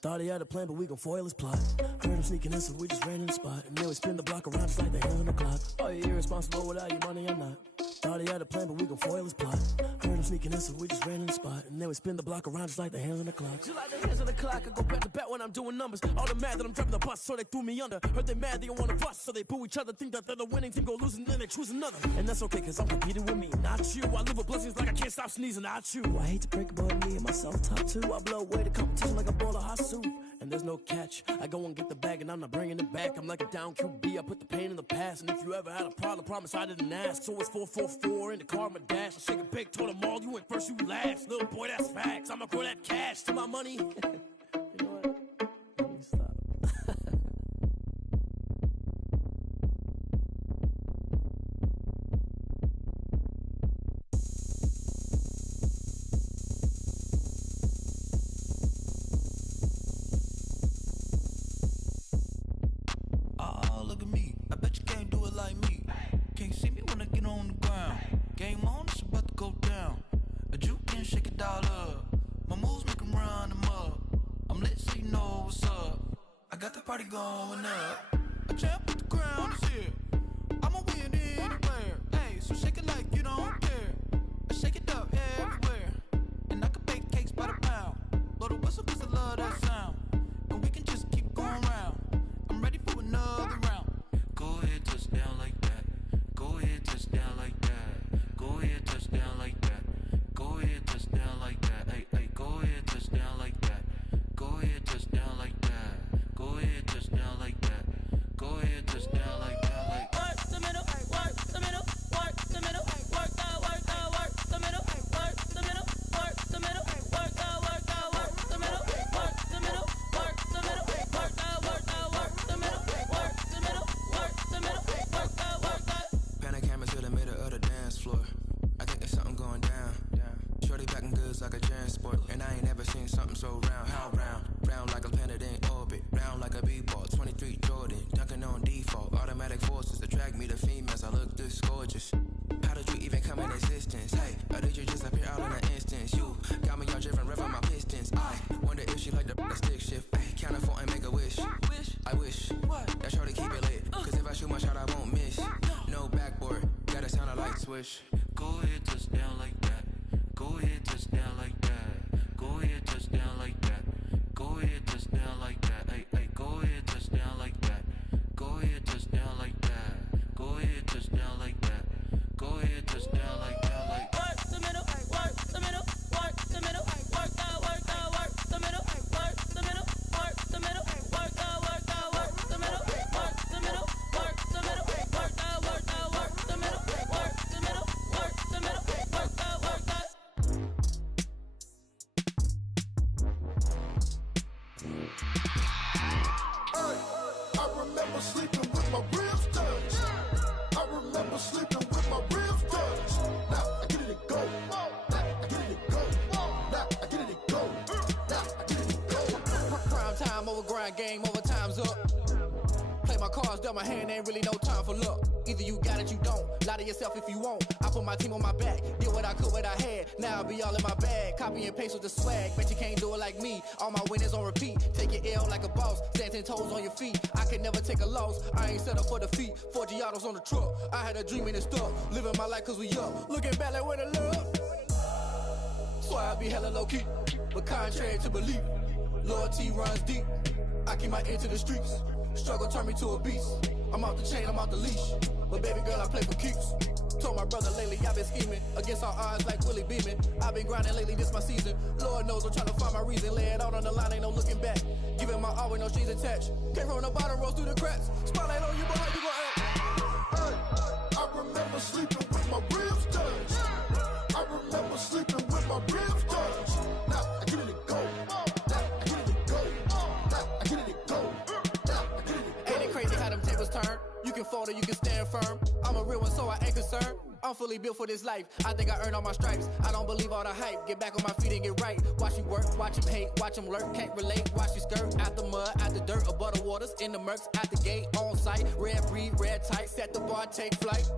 Thought he had a plan, but we gon' foil his plot. Heard him sneaking in, so we just ran in the spot. And then we spin the block around just like the hands on the clock. Are you irresponsible without your money or not? Thought he had a plan, but we gon' foil his plot. Heard him sneaking in, so we just ran in the spot. And then we spin the block around just like the hands on the clock. Just like the hands on the clock, I go back to back when I'm doing numbers. All the mad that I'm driving the bus, so they threw me under. Heard they mad, they don't wanna bust, so they boo each other. Think that they're the winning team, go losing, then they choose another. And that's okay, cause I'm competing with me, not you. I live with blessings like I can't stop sneezing, not you. I hate to break it, but me and myself top two. I blow away the competition like a bowl of hot soup. And there's no catch, I go and get the bag and I'm not bringing it back. I'm like a down QB, I put the pain in the past. And if you ever had a problem, promise I didn't ask. So it's 444 in the car, my dash. I shake a big, told them all, you went first, you last. Little boy, that's facts, I'ma grow that cash to my money. You know what? Let me stop. Party going up. A champ with the crown is here. I'ma win anywhere. Hey, so shake it like you don't care. I shake it up everywhere. And I can bake cakes by the pound. Blow the whistle cause I love that sound. And we can just keep going round. I'm ready for another round. Go ahead, touch down like that. Go ahead, touch down like that. Go ahead, touch down like that. Go ahead, touch down like that. Hey, hey, go ahead, touch down like that. Go ahead, touch down like that. Go ahead, touch down like that. Go ahead, touch down like that. Like work the middle, work the middle, work the middle, work that, work the middle, work the middle, work the middle, work that, work the middle, work the middle, work the middle, work that, work the middle, work the middle, work the middle, work that. Pan the camera to the middle of the dance floor. I think there's something going down. Shorty packing goods like a transport, and I ain't never seen something so round. How round? Round like a planet in orbit, round like a b-ball. 23 Jordan, dunking on default. Automatic forces attract me to females. I look this gorgeous. How did you even come in existence? Hey, or did you just appear out in an instance? You got me all driven, revving my pistons. I wonder if she like the stick shift. Ay, count it 4 and make a wish. I wish that shorty keep it lit. Cause if I shoot my shot, I won't miss. No backboard, gotta sound a light switch. Go ahead, touch down like that. Go ahead, touch down like that. Go ahead, touch down like that. Go ahead, touch down like that. Hey, hey, go ahead, touch down like that. Go ahead, touch down like that. Go ahead, touch down like that. Go ahead, touch down like that. Like work the middle, work the middle, work the middle, work that, work the middle, work the middle, work the middle, work that, work the middle, work the middle, work the middle, work that, work the middle, work the middle, work the middle, work that, work that. I remember sleeping with my ribs touched. I remember sleeping with my ribs touched. Now I get it and go. Now I get it and go. Now I get it and go. Now I get it and go. Prime time over grind game, over time's up. Play my cards, dealt my hand, ain't really no time for luck. Either you got it, you don't. Lie to yourself if you won't. I put my team on my back, did what I could, what I had. Now I be all in my bag, copy and paste with the swag. Bet you can't do it like me. All my winners on repeat. Take your L like a boss, stand 10 toes on your feet. I can never take a loss. I ain't set up for defeat. 4 Giottos on the truck. I had a dream and it's stuck. Living my life cause we up. Looking back like where the love. Swear I be hella low key, but contrary to belief, loyalty runs deep. I keep my ear to the streets. Struggle turned me to a beast. I'm off the chain, I'm off the leash. But baby girl, I play for keeps. Told my brother lately I've been scheming against all odds like Willie Beeman. I've been grinding lately, this my season. Lord knows I'm trying to find my reason. Lay it out on the line, ain't no looking back. Giving my all with no strings attached. Came from the bottom, rose through the cracks. Spotlight on you, but how you gon' act? Hey, I remember sleeping with my ribs touched. I remember sleeping with my ribs touched. Now I get it and go. Now I get it and go. Now I get it and go. Now I get it and go. Ain't it crazy how them tables turn? You can fold or you can stand firm. I'm a real one, so I ain't concerned. I'm fully built for this life. I think I earned all my stripes. I don't believe all the hype. Get back on my feet and get right. Watch you work, watch him hate, watch him lurk. Can't relate, watch you skirt. Out the mud, out the dirt, above the waters, in the murks, out the gate, on site. Red breed, red tight, set the bar, take flight.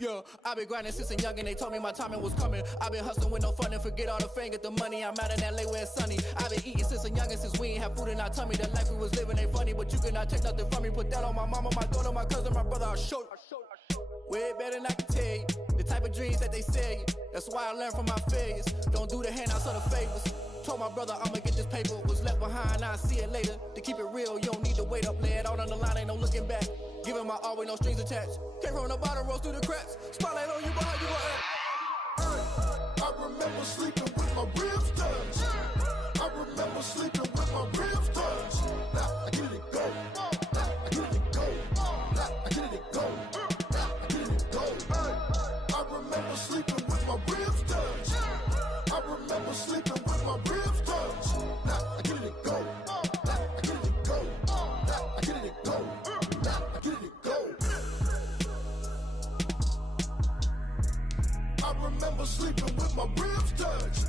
Yeah, I've been grinding since a young and they told me my timing was coming. I've been hustling with no fun and forget all the fame, get the money. I'm out in LA where it's sunny. I've been eating since a young and since we ain't have food in our tummy. The life we was living ain't funny, but you cannot take nothing from me. Put that on my mama, my daughter, my cousin, my brother, I'll show you. Way better than I can tell you. The type of dreams that they sell you. That's why I learned from my failures. Don't do the handouts or the favors. Told my brother I'ma get this paper. Was left behind, I'll see it later. To keep it real, you don't need to wait up. Lay it out on the line, ain't no looking back. Giving my all with no strings attached. Came from the bottom, rose through the cracks. Spotlight on you, behind you, act. I remember sleeping with my ribs touched. I remember sleeping with my ribs touched. Now I get it go. Now I get it go. Now I get it go. Now I get it go. I remember sleeping with my ribs touched. I remember sleeping with my ribs touched. Now I get it go. Now I get it go. Now I get it go. Now I get it go. I remember sleeping with my ribs touched.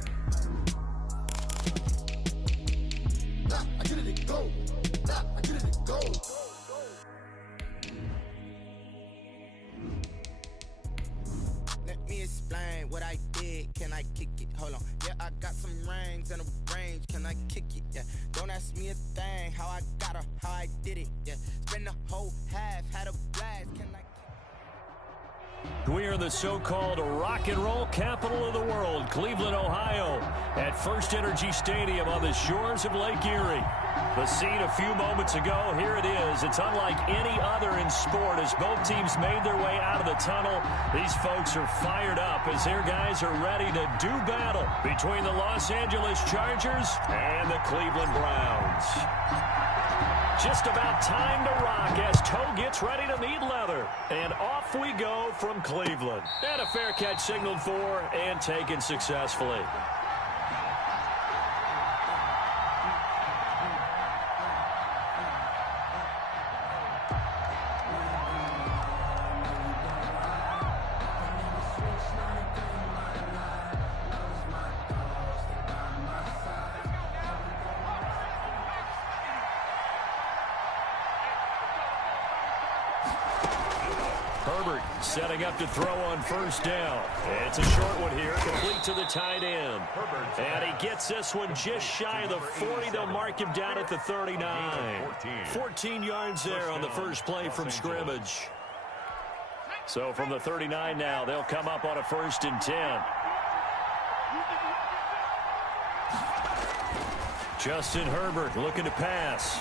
Now I get it go. Now I get it go. Let me explain what I did. Can I kick it? Hold on. Yeah, I got some rings and a range. Can I kick it? Yeah. Don't ask me a thing. How I got her, how I did it. Yeah. Spend the whole half, had a blast. Can I? We are the so-called rock and roll capital of the world, Cleveland, Ohio, at First Energy Stadium on the shores of Lake Erie. The scene a few moments ago, here it is. It's unlike any other in sport as both teams made their way out of the tunnel. These folks are fired up as their guys are ready to do battle between the Los Angeles Chargers and the Cleveland Browns. Just about time to rock as Toe gets ready to meet leather. And off we go from Cleveland. And a fair catch signaled for and taken successfully. Herbert setting up to throw on first down. It's a short one here, complete to the tight end. And he gets this one just shy of the 40. They'll mark him down at the 39. 14 yards there on the first play from scrimmage. So from the 39 now, they'll come up on a 1st and 10. Justin Herbert looking to pass.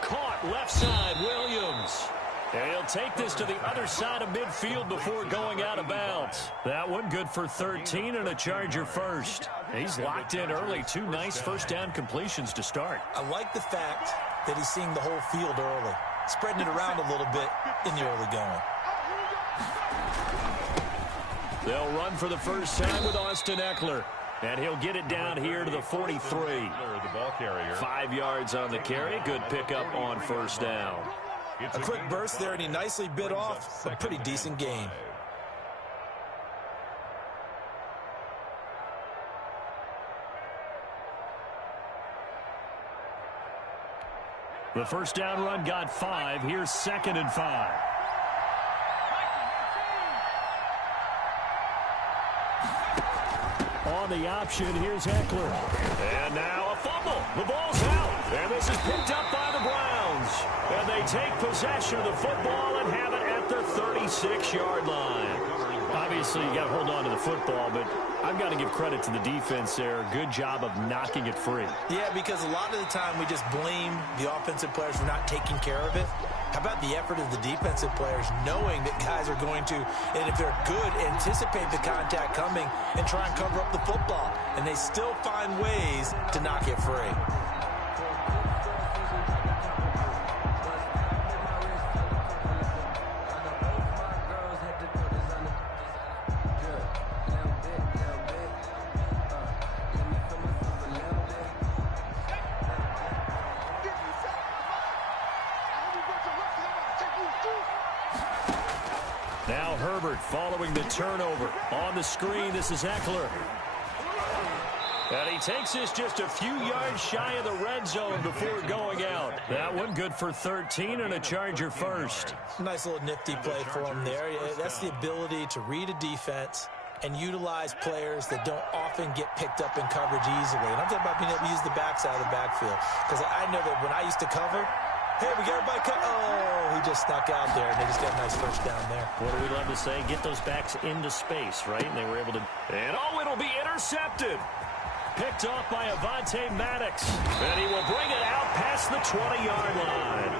Caught left side, Williams. And he'll take this to the other side of midfield before going out of bounds. That one good for 13 and a Charger first. He's locked in early. 2 nice first down completions to start. I like the fact that he's seeing the whole field early, spreading it around a little bit in the early going. They'll run for the first time with Austin Eckler. And he'll get it down here to the 43. 5 yards on the carry. Good pickup on first down. A quick burst there, and he nicely bit off a pretty decent gain. The first down run got 5. Here's 2nd and 5. On the option, here's Eckler. And now a fumble. The ball's out. And this is picked up by the Browns. And they take possession of the football and have it at their 36-yard line. Obviously, you got to hold on to the football, but I've got to give credit to the defense there. Good job of knocking it free. Yeah, because a lot of the time we just blame the offensive players for not taking care of it. How about the effort of the defensive players knowing that guys are going to, and if they're good, anticipate the contact coming and try and cover up the football. And they still find ways to knock it free. Now Now Herbert following the turnover. On the screen, this is Eckler. And he takes this just a few yards shy of the red zone before going out. That one good for 13 and a Charger first. Nice little nifty play for him there. That's the ability to read a defense and utilize players that don't often get picked up in coverage easily. And I'm talking about being able to use the backside of the backfield. Because I know that when I used to cover, hey, we got everybody cut. Oh, he just snuck out there, and they just got a nice first down there. What do we love to say? Get those backs into space, right? And they were able to. And it'll be intercepted. Picked off by Avonte Maddox. And he will bring it out past the 20-yard line.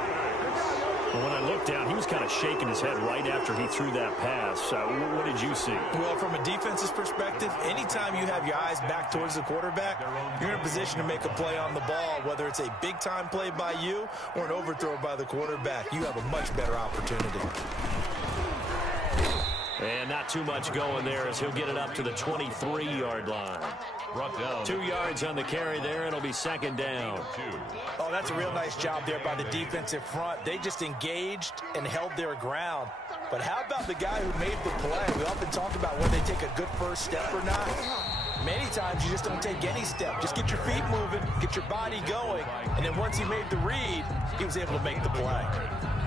When I looked down, he was kind of shaking his head right after he threw that pass. What did you see? Well, from a defense's perspective, anytime you have your eyes back towards the quarterback, you're in a position to make a play on the ball, whether it's a big-time play by you or an overthrow by the quarterback. You have a much better opportunity. And not too much going there as he'll get it up to the 23-yard line. 2 yards on the carry there. It'll be second down. Oh, that's a real nice job there by the defensive front. They just engaged and held their ground. But how about the guy who made the play? We often talk about whether they take a good first step or not. Many times you just don't take any step. Just get your feet moving, get your body going, and then once he made the read, he was able to make the play.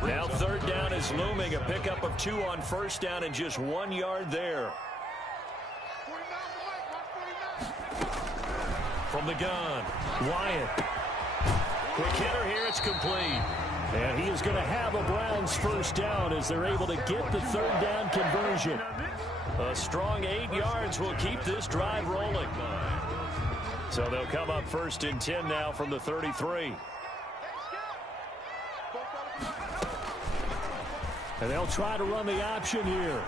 Now third down is looming. A pickup of 2 on first down and just 1 yard there. From the gun, Wyatt. Quick hitter here, it's complete. And he is going to have a Browns first down as they're able to get the third down conversion. A strong 8 yards will keep this drive rolling. So they'll come up first and 10 now from the 33. And they'll try to run the option here.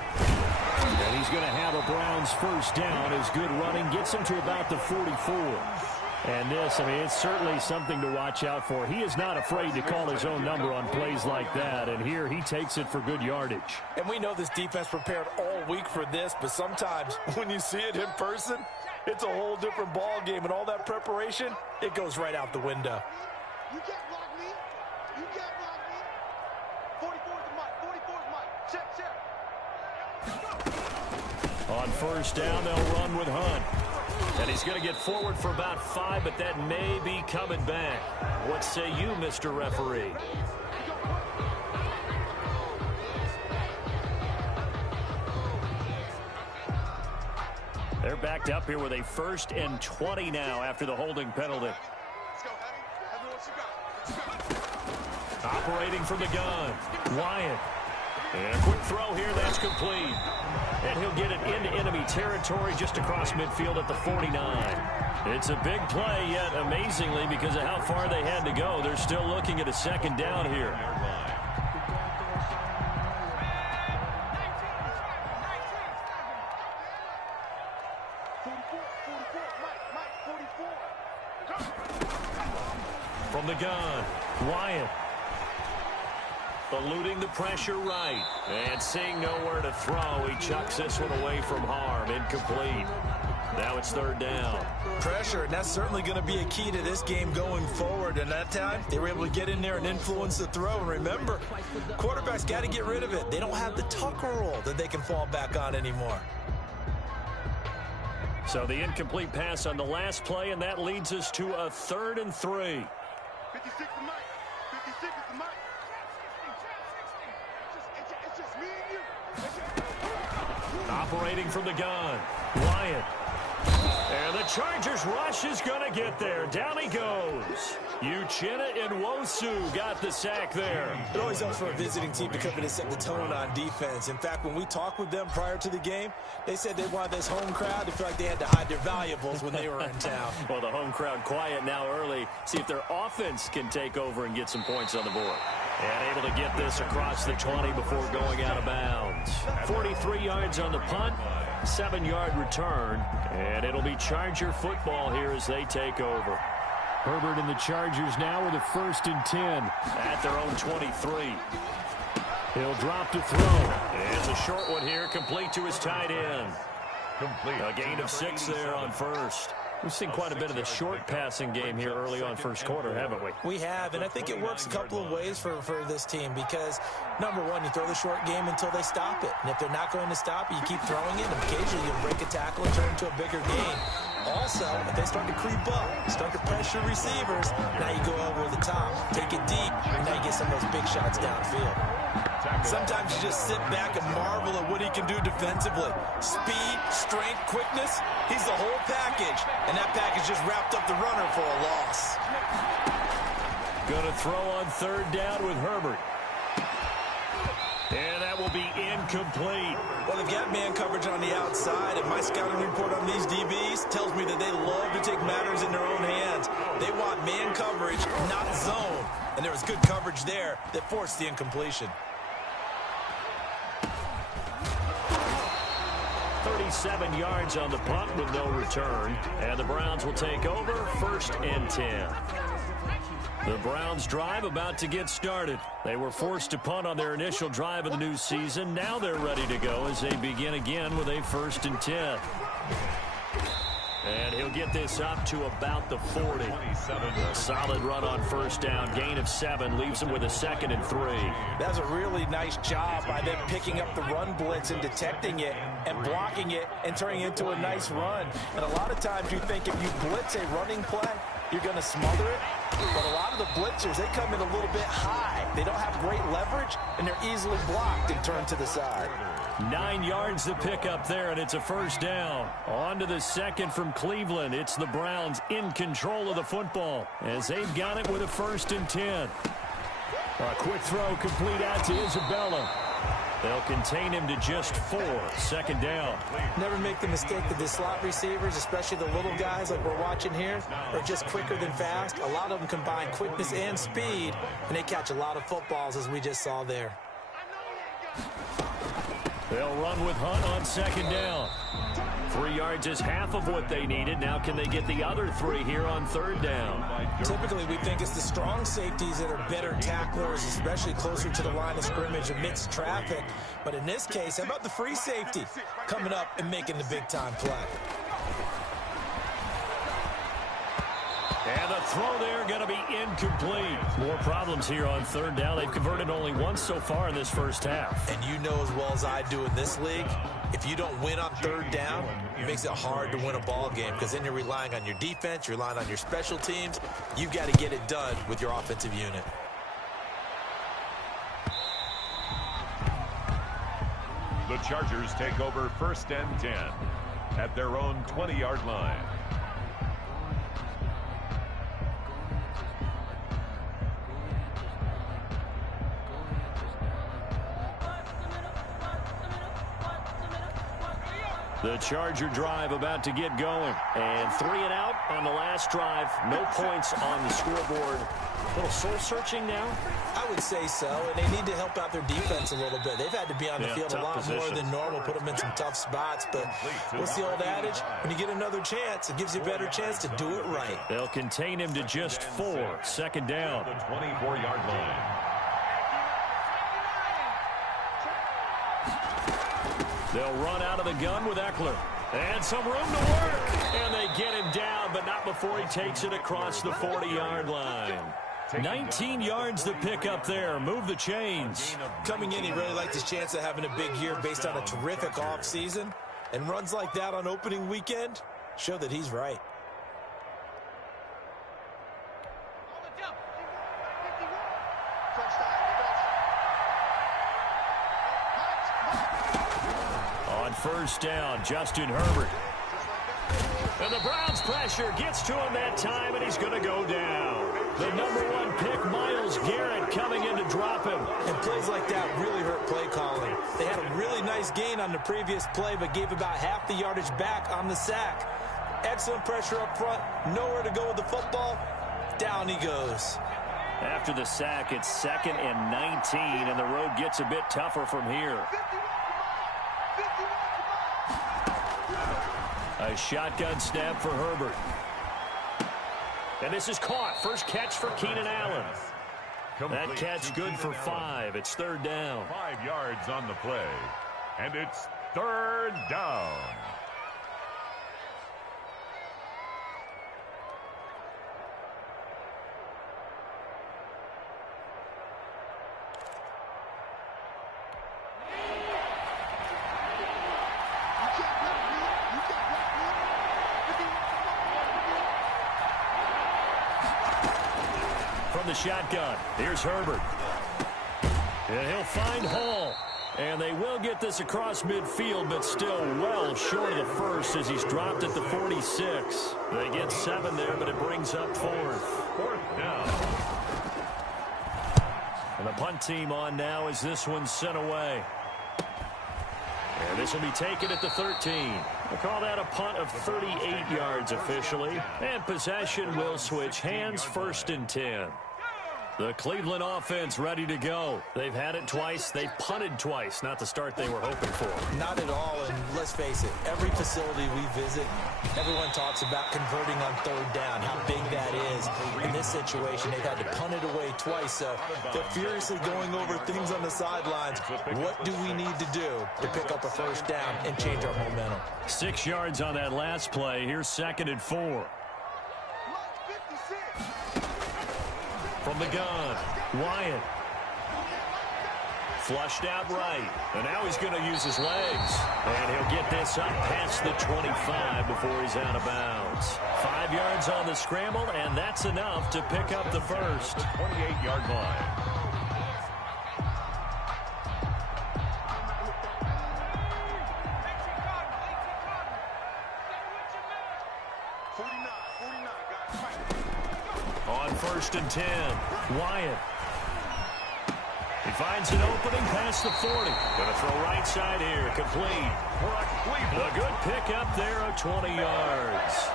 And he's going to have a Browns first down as good running gets him to about the 44. And this, it's certainly something to watch out for. He is not afraid to call his own number on plays like that. And here he takes it for good yardage. And we know this defense prepared all week for this, but sometimes when you see it in person, it's a whole different ball game. And all that preparation, it goes right out the window. You can't block me. You can't block me. 44 is the mic. 44 is mic. Check. On first down, they'll run with Hunt. And he's going to get forward for about 5, but that may be coming back. What say you, Mr. Referee? They're backed up here with a 1st and 20 now after the holding penalty. Let's go, Heavy. What you got? Operating from the gun, Wyatt. And a quick throw here, that's complete. And he'll get it into enemy territory just across midfield at the 49. It's a big play, yet amazingly, because of how far they had to go, they're still looking at a second down here. From the gun, Wyatt. Eluding the pressure right. And seeing nowhere to throw, he chucks this one away from harm. Incomplete. Now it's third down. Pressure, and that's certainly going to be a key to this game going forward. And that time, they were able to get in there and influence the throw. And remember, quarterbacks got to get rid of it. They don't have the tucker roll that they can fall back on anymore. So the incomplete pass on the last play, and that leads us to a 3rd and 3. 56 is the mic. 56 is the mic. It's just me and you. Operating from the gun, Wyatt. And the Chargers rush is going to get there. Down he goes. Uchenna Nwosu got the sack there. It always helps for a visiting team to come in and set the tone on defense. In fact, when we talked with them prior to the game, they said they wanted this home crowd to feel like they had to hide their valuables when they were in town. Well, the home crowd quiet now early. See if their offense can take over and get some points on the board. And able to get this across the 20 before going out of bounds. 43 yards on the punt, 7-yard return, and it'll be Charger football here as they take over. Herbert and the Chargers now with a 1st and 10 at their own 23. He'll drop to throw. It's a short one here, complete to his tight end. A gain of 6 there on first. We've seen quite a bit of the short passing game here early on first quarter, haven't we? We have, and I think it works a couple of ways for this team because, number one, you throw the short game until they stop it. And if they're not going to stop it, you keep throwing it, and occasionally you break a tackle and turn it into a bigger game. Also, if they start to creep up, start to pressure receivers, now you go over the top, take it deep, and now you get some of those big shots downfield. Sometimes you just sit back and marvel at what he can do defensively. Speed, strength, quickness, he's the whole package. And that package just wrapped up the runner for a loss. Going to throw on third down with Herbert. And that will be incomplete. Well, they've got man coverage on the outside, and my scouting report on these DBs tells me that they love to take matters in their own hands. They want man coverage, not zone. And there was good coverage there that forced the incompletion. 37 yards on the punt with no return. And the Browns will take over, 1st and 10. The Browns drive about to get started. They were forced to punt on their initial drive of the new season. Now they're ready to go as they begin again with a 1st and 10. And he'll get this up to about the 40. A solid run on first down. Gain of 7 leaves him with a 2nd and 3. That's a really nice job by them picking up the run blitz and detecting it and blocking it and turning it into a nice run. And a lot of times you think if you blitz a running play, you're going to smother it. But a lot of the blitzers, they come in a little bit high. They don't have great leverage, and they're easily blocked and turned to the side. 9 yards to pick up there, and it's a 1st down. On to the 2nd from Cleveland. It's the Browns in control of the football as they've got it with a 1st and 10. A quick throw complete out to Isabella. They'll contain him to just 4. 2nd down. Never make the mistake that the slot receivers, especially the little guys like we're watching here, are just quicker than fast. A lot of them combine quickness and speed, and they catch a lot of footballs, as we just saw there. They'll run with Hunt on 2nd down. 3 yards is half of what they needed. Now can they get the other 3 here on 3rd down? Typically, we think it's the strong safeties that are better tacklers, especially closer to the line of scrimmage amidst traffic. But in this case, how about the free safety coming up and making the big-time play? And the throw there going to be incomplete. More problems here on 3rd down. They've converted only once so far in this first half. And you know as well as I do in this league, if you don't win on 3rd down, it makes it hard to win a ball game because then you're relying on your defense, you're relying on your special teams. You've got to get it done with your offensive unit. The Chargers take over 1st and 10 at their own 20-yard line. The Charger drive about to get going. And 3 and out on the last drive. No points on the scoreboard. A little soul-searching now? I would say so, and they need to help out their defense a little bit. They've had to be on the field a lot more than normal, put them in some tough spots. But what's the old adage? When you get another chance, it gives you a better chance to do it right. They'll contain him to just 4. 2nd down. The 24-yard line. They'll run out of the gun with Eckler. And some room to work. And they get him down, but not before he takes it across the 40-yard line. 19 yards to pick up there. Move the chains. Coming in, he really liked his chance of having a big year based on a terrific offseason. And runs like that on opening weekend show that he's right. On 1st down, Justin Herbert. And the Browns pressure gets to him that time, and he's going to go down. The #1 pick, Myles Garrett, coming in to drop him. And plays like that really hurt play calling. They had a really nice gain on the previous play, but gave about half the yardage back on the sack. Excellent pressure up front, nowhere to go with the football. Down he goes. After the sack, it's 2nd and 19, and the road gets a bit tougher from here. A shotgun snap for Herbert. And this is caught. First catch for Keenan Allen. That catch good for 5. It's 3rd down. 5 yards on the play. And it's 3rd down. From the shotgun, here's Herbert. And he'll find Hall. And they will get this across midfield, but still well short of the first as he's dropped at the 46. They get 7 there, but it brings up 4th. 4th down. And the punt team on now as this one's sent away. And this will be taken at the 13. We'll call that a punt of 38 yards officially. And possession will switch hands, 1st and 10. The Cleveland offense ready to go. They've had it twice. They've punted twice. Not the start they were hoping for. Not at all, and let's face it, every facility we visit, everyone talks about converting on 3rd down, how big that is. In this situation, they've had to punt it away twice, so they're furiously going over things on the sidelines. What do we need to do to pick up a 1st down and change our momentum? 6 yards on that last play. Here's 2nd and 4. From the gun, Wyatt. Flushed out right. And now he's going to use his legs. And he'll get this up past the 25 before he's out of bounds. 5 yards on the scramble, and that's enough to pick up the first. The 28-yard line. On 1st and 10, Wyatt. He finds an opening past the 40. Going to throw right side here, complete. A good pickup there of 20 yards.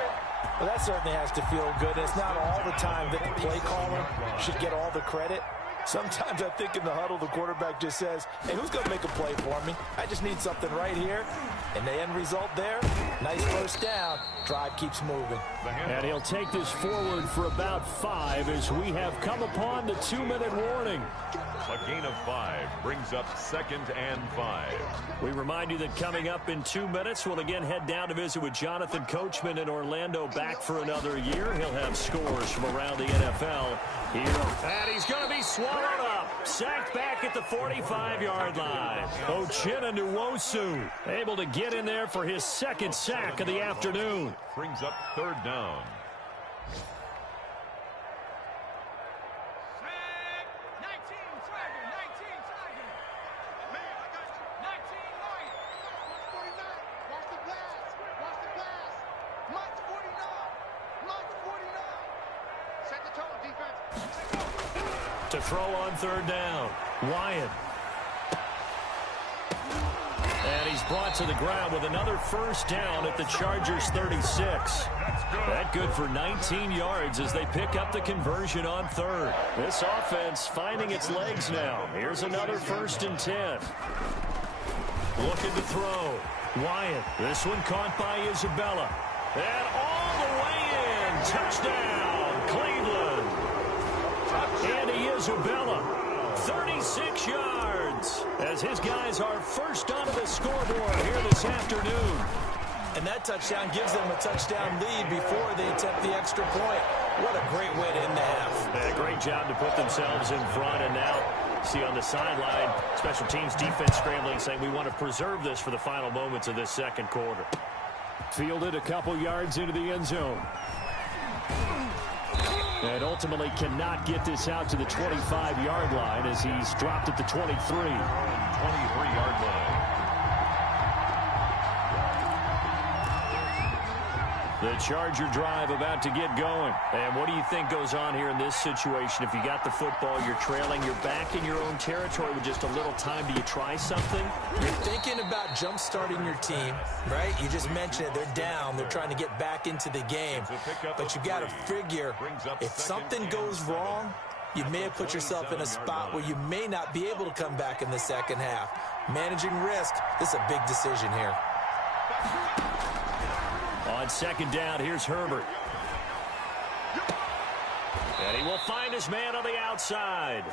Well, that certainly has to feel good. It's not all the time that the play caller should get all the credit. Sometimes I think in the huddle, the quarterback just says, hey, who's going to make a play for me? I just need something right here. And the end result there, nice 1st down. Drive keeps moving. And he'll take this forward for about 5 as we have come upon the 2-minute warning. A gain of 5 brings up 2nd and 5. We remind you that coming up in 2 minutes, we'll again head down to visit with Jonathan Coachman in Orlando, back for another year. He'll have scores from around the NFL here. And he's going to be swallowed up. Sacked back at the 45-yard line. Uchenna Nwosu able to get in there for his 2nd sack of the afternoon. Brings up 3rd down. To throw on 3rd down, Wyatt. And he's brought to the ground with another 1st down at the Chargers 36. That good for 19 yards as they pick up the conversion on 3rd. This offense finding its legs now. Here's another 1st and 10. Looking to throw. Wyatt. This one caught by Isabella. And all the way in. Touchdown, Cleveland. Andy Isabella, 36 yards, as his guys are first onto the scoreboard here this afternoon. And that touchdown gives them a touchdown lead before they attempt the extra point. What a great way to end the half. Yeah, great job to put themselves in front, and now see on the sideline, special teams defense scrambling, saying we want to preserve this for the final moments of this 2nd quarter. Fielded a couple yards into the end zone. And ultimately cannot get this out to the 25-yard line as he's dropped at the 23. 23-yard line. The Charger drive about to get going. And what do you think goes on here in this situation? If you got the football, you're trailing, you're back in your own territory with just a little time. Do you try something? You're thinking about jump-starting your team, right? You just mentioned it. They're down. They're trying to get back into the game. But you got to figure, if something goes wrong, you may have put yourself in a spot where you may not be able to come back in the 2nd half. Managing risk, this is a big decision here. On 2nd down, here's Herbert. And he will find his man on the outside.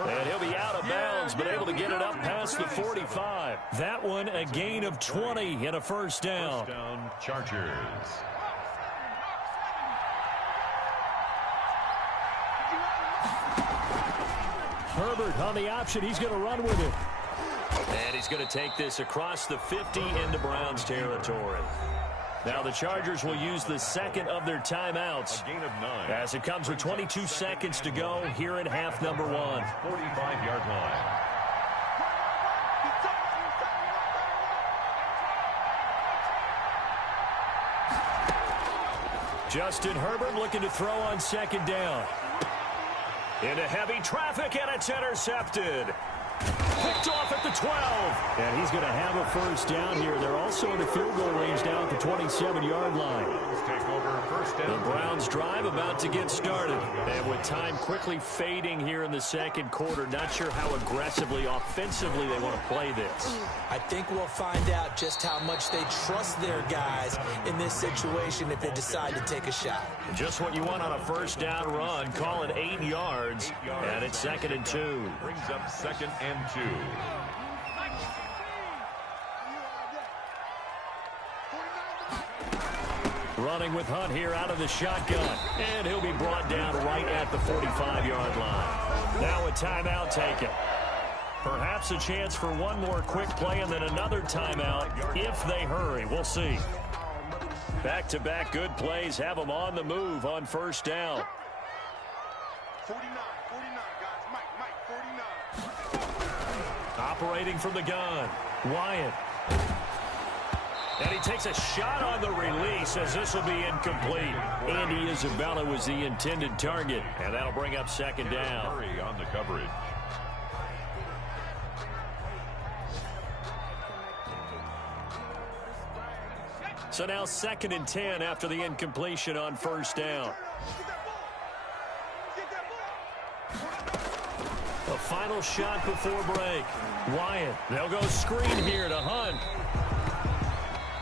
And he'll be out of bounds, but able to get it up past the 45. That one, a gain of 20 and a 1st down. 1st down, Chargers. Herbert on the option. He's going to run with it. And he's going to take this across the 50 into Browns territory. Now the Chargers will use the second of their timeouts. A gain of 9. As it comes with 22 seconds to go here in half number 1. 45-yard line. Justin Herbert looking to throw on second down. Into heavy traffic, and it's intercepted. Picked off at the 12. And he's going to have a first down here. They're also in the field goal range now at the 27-yard line. Take over first down. The Browns drive about to get started. And with time quickly fading here in the second quarter, not sure how aggressively, offensively they want to play this. I think we'll find out just how much they trust their guys in this situation if they decide to take a shot. Just what you want on a first down run. Call it 8 yards. And it's 2nd and 2. Brings up 2nd and 2. Running with Hunt here out of the shotgun. And he'll be brought down right at the 45-yard line. Now a timeout taken. Perhaps a chance for one more quick play and then another timeout if they hurry. We'll see. Back-to-back good plays have them on the move on first down. 49, guys. Mike, 49. Operating from the gun. Wyatt. And he takes a shot on the release as this will be incomplete. Andy Isabella was the intended target. And that'll bring up second down. Hurry on the coverage. So now 2nd and 10 after the incompletion on first down. A final shot before break. Wyatt. They'll go screen here to Hunt.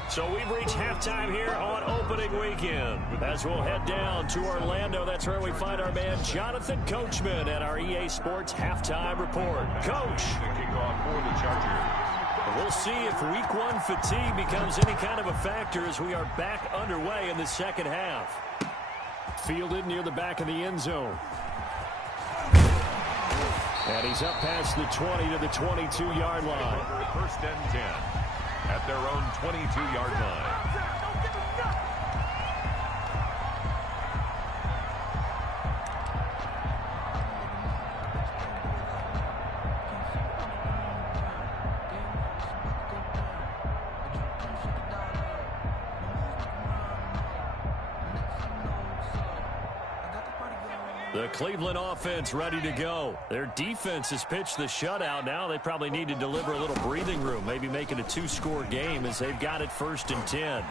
So we've reached halftime here on opening weekend. As we'll head down to Orlando, that's where we find our man Jonathan Coachman at our EA Sports Halftime Report. Coach. The kickoff for the Chargers. We'll see if week 1 fatigue becomes any kind of a factor as we are back underway in the second half. Fielded near the back of the end zone. And he's up past the 20 to the 22-yard line. First and 10 at their own 22-yard line. The Cleveland offense ready to go. Their defense has pitched the shutout. Now they probably need to deliver a little breathing room, maybe make it a 2-score game as they've got it 1st and 10.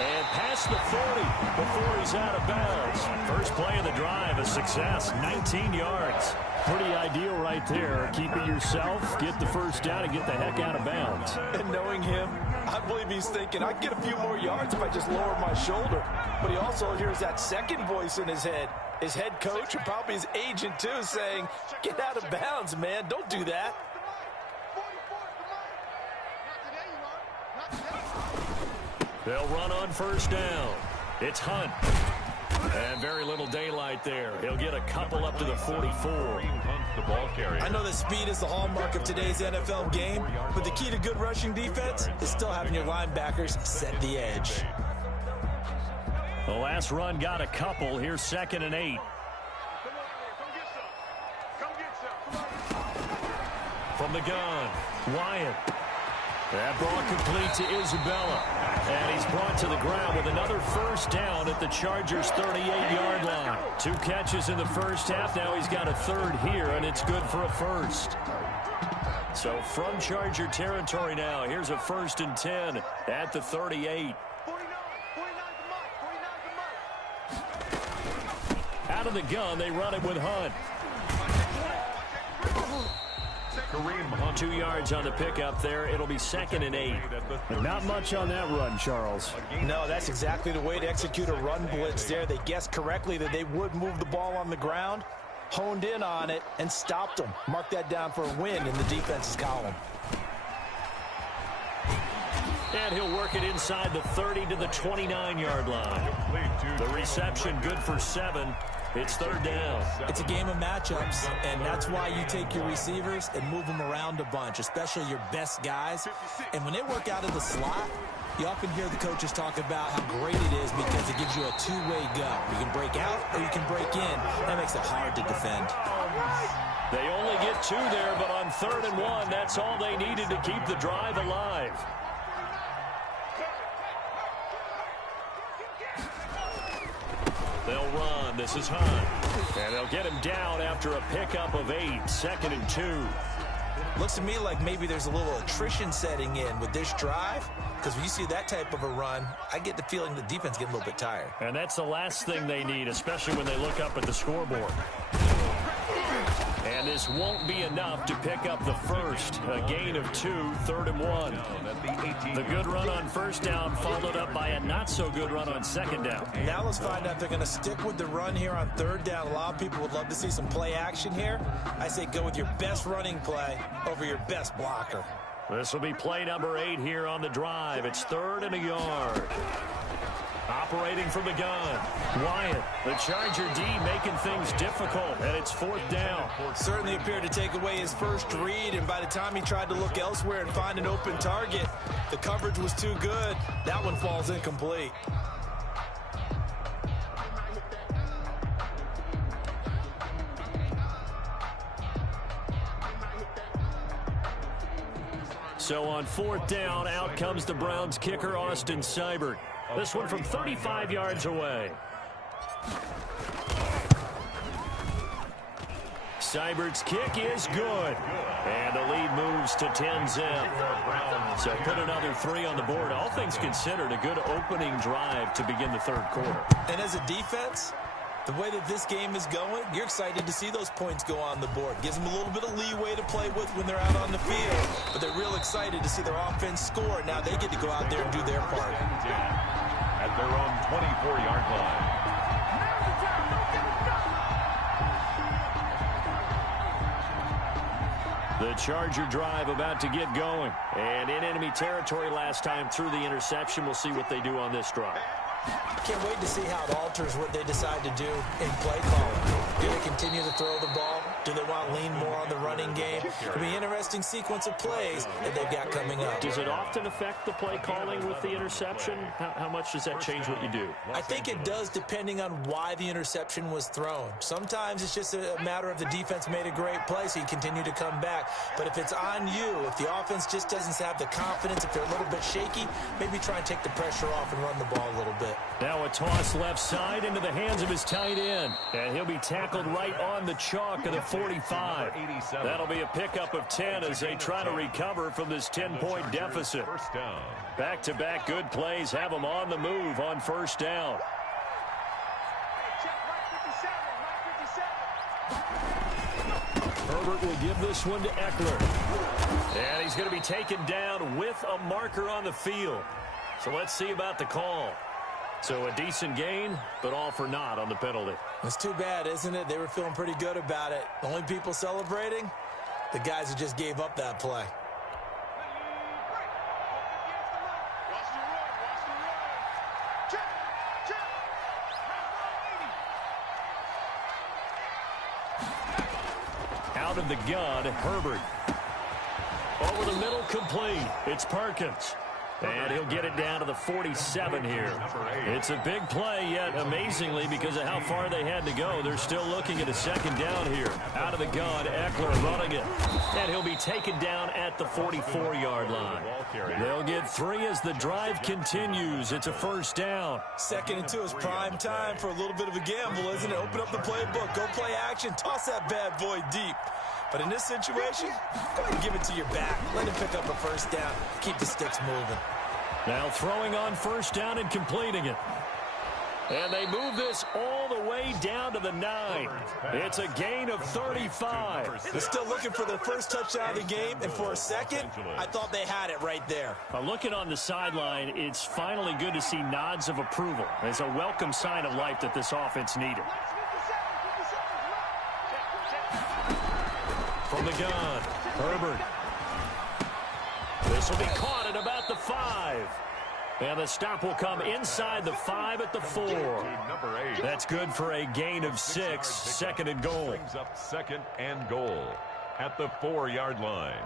And past the 40 before he's out of bounds. First play of the drive, a success, 19 yards. Pretty ideal right there. Keep it yourself, get the first down, and get the heck out of bounds. And knowing him, I believe he's thinking, I can get a few more yards if I just lower my shoulder. But he also hears that second voice in his head. His head coach and probably his agent, too, saying, get out of bounds, man. Don't do that. They'll run on first down. It's Hunt. And very little daylight there. He'll get a couple up to the 44. The ball carrier. I know that speed is the hallmark of today's NFL game, but the key to good rushing defense is still having your linebackers set the edge. The last run got a couple. Here's 2nd and 8. From the gun, Wyatt. That ball complete to Isabella. And he's brought to the ground with another first down at the Chargers' 38-yard line. 2 catches in the first half. Now he's got a third here, and it's good for a first. So from Charger territory now, here's a 1st and 10 at the 38. Out of the gun, they run it with Hunt. Kareem Hunt. 2 yards on the pickup there. It'll be 2nd and 8. Not much on that run, Charles. No, that's exactly the way to execute a run blitz there. They guessed correctly that they would move the ball on the ground, honed in on it, and stopped them. Mark that down for a win in the defense's column. And he'll work it inside the 30 to the 29-yard line. The reception good for 7. It's 3rd down. It's a game of matchups, and that's why you take your receivers and move them around a bunch, especially your best guys. And when they work out of the slot, You often hear the coaches talk about how great it is because it gives you a two-way go. You can break out or you can break in. That makes it hard to defend. They only get 2 there, but on 3rd and 1, that's all they needed to keep the drive alive. They'll run. This is Hunt. And they'll get him down after a pickup of 8, 2nd and 2. Looks to me like maybe there's a little attrition setting in with this drive, because when you see that type of a run, I get the feeling the defense getting a little bit tired. And that's the last thing they need, especially when they look up at the scoreboard. And this won't be enough to pick up the first. A gain of 2, 3rd and 1. The good run on 1st down followed up by a not-so-good run on 2nd down. Now let's find out if they're going to stick with the run here on 3rd down. A lot of people would love to see some play action here. I say go with your best running play over your best blocker. This will be play number 8 here on the drive. It's 3rd and a yard. Operating from the gun, Wyatt, the Charger D, making things difficult, and it's 4th down. Certainly appeared to take away his first read, and by the time he tried to look elsewhere and find an open target, the coverage was too good. That one falls incomplete. So on 4th down, out comes the Browns kicker, Austin Seibert. This one from 35 yards away. Seibert's kick is good. And the lead moves to 10-zip. So put another 3 on the board. All things considered, a good opening drive to begin the 3rd quarter. And as a defense, the way that this game is going, you're excited to see those points go on the board. Gives them a little bit of leeway to play with when they're out on the field. But they're real excited to see their offense score. Now they get to go out there and do their part. At their own 24-yard line. The Charger drive about to get going. And in enemy territory last time through the interception. We'll see what they do on this drive. Can't wait to see how it alters what they decide to do in play calling. Do they continue to throw the ball? Do they want to lean more on the running game? It'll be an interesting sequence of plays that they've got coming up. Does it often affect the play calling with the interception? How much does that change what you do? I think it does, depending on why the interception was thrown. Sometimes it's just a matter of the defense made a great play, so you continue to come back. But if it's on you, if the offense just doesn't have the confidence, if they're a little bit shaky, maybe try and take the pressure off and run the ball a little bit. Now a toss left side into the hands of his tight end. And he'll be tackled right on the chalk of the 45. That'll be a pickup of 10 as they try to recover from this 10-point deficit. Back-to-back good plays have them on the move on 1st down. Herbert will give this one to Eckler. And he's going to be taken down with a marker on the field. So let's see about the call. So a decent gain, but all for naught on the penalty. It's too bad, isn't it? They were feeling pretty good about it. The only people celebrating, the guys who just gave up that play. Out of the gun, Herbert. Over the middle, complete. It's Perkins. And he'll get it down to the 47 here. It's a big play, yet amazingly, because of how far they had to go, they're still looking at a 2nd down here. Out of the gun, Eckler running it. And he'll be taken down at the 44-yard line. They'll get 3 as the drive continues. It's a 1st down. 2nd and 2 is prime time for a little bit of a gamble, isn't it? Open up the playbook, go play action, toss that bad boy deep. But in this situation, go ahead and give it to your back. Let him pick up a 1st down. Keep the sticks moving. Now throwing on 1st down and completing it. And they move this all the way down to the 9. It's a gain of 35. They're still looking for their first touchdown of the game, and for a second, I thought they had it right there. Looking on the sideline, it's finally good to see nods of approval. It's a welcome sign of life that this offense needed. From the gun, Herbert. This will be caught at about the 5. And the stop will come inside the 5 at the 4. That's good for a gain of 6, 2nd and goal. Brings up 2nd and goal at the 4-yard line.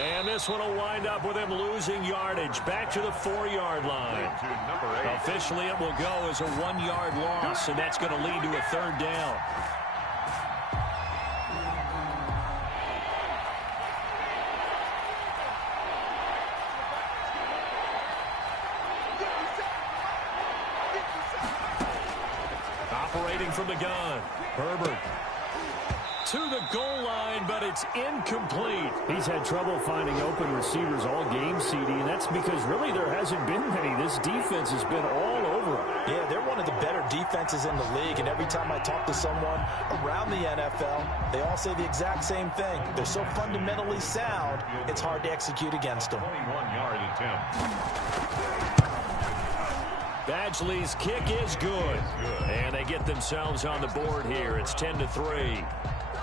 And this one will wind up with him losing yardage. Back to the 4-yard line. Officially, it will go as a 1-yard loss, and that's going to lead to a 3rd down. Operating from the gun, Herbert. To the goal line, but it's incomplete. He's had trouble finding open receivers all game, CD, and that's because really there hasn't been many. This defense has been all over him. Yeah, they're one of the better defenses in the league, and every time I talk to someone around the NFL, they all say the exact same thing. They're so fundamentally sound, it's hard to execute against them. 21-yard attempt. Badgley's kick is good. And they get themselves on the board here. It's 10-3.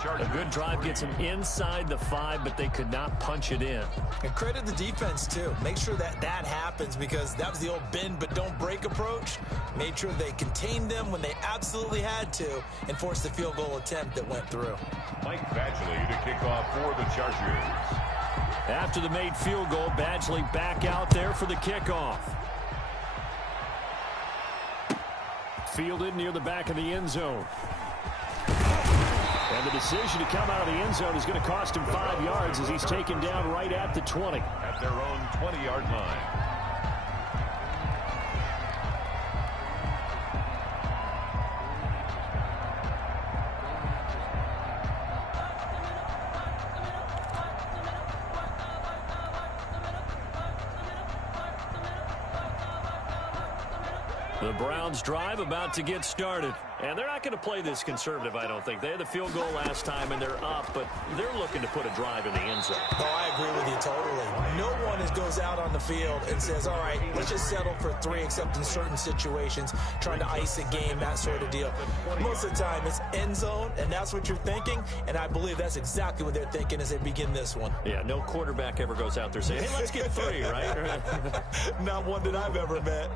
A good drive gets them inside the 5, but they could not punch it in. And credit the defense, too. Make sure that happens, because that was the old bend but don't break approach. Made sure they contained them when they absolutely had to and forced the field goal attempt that went through. Mike Badgley to kick off for the Chargers. After the made field goal, Badgley back out there for the kickoff. Fielded near the back of the end zone. And the decision to come out of the end zone is going to cost him 5 yards as he's taken down right at the 20. At their own 20-yard line. The Browns drive about to get started. And they're not going to play this conservative, I don't think. They had the field goal last time, and they're up, but they're looking to put a drive in the end zone. Oh, I agree with you totally. No one goes out on the field and says, all right, let's just settle for 3, except in certain situations, trying to ice a game, that sort of deal. Most of the time, it's end zone, and that's what you're thinking, and I believe that's exactly what they're thinking as they begin this one. Yeah, no quarterback ever goes out there saying, hey, let's get 3, right? Not one that I've ever met.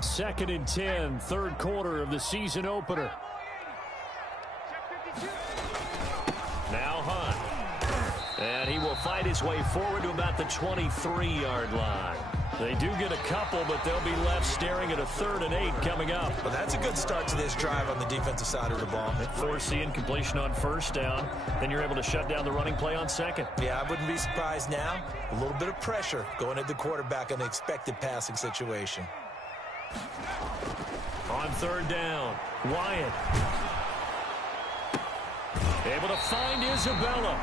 2nd and 10, 3rd quarter of the season opener. Now Hunt. And he will fight his way forward to about the 23-yard line. They do get a couple, but they'll be left staring at a 3rd and 8 coming up. Well, that's a good start to this drive on the defensive side of the ball. Force the incompletion on 1st down. Then you're able to shut down the running play on 2nd. Yeah, I wouldn't be surprised now. A little bit of pressure going at the quarterback in an expected passing situation. On 3rd down, Wyatt. Able to find Isabella.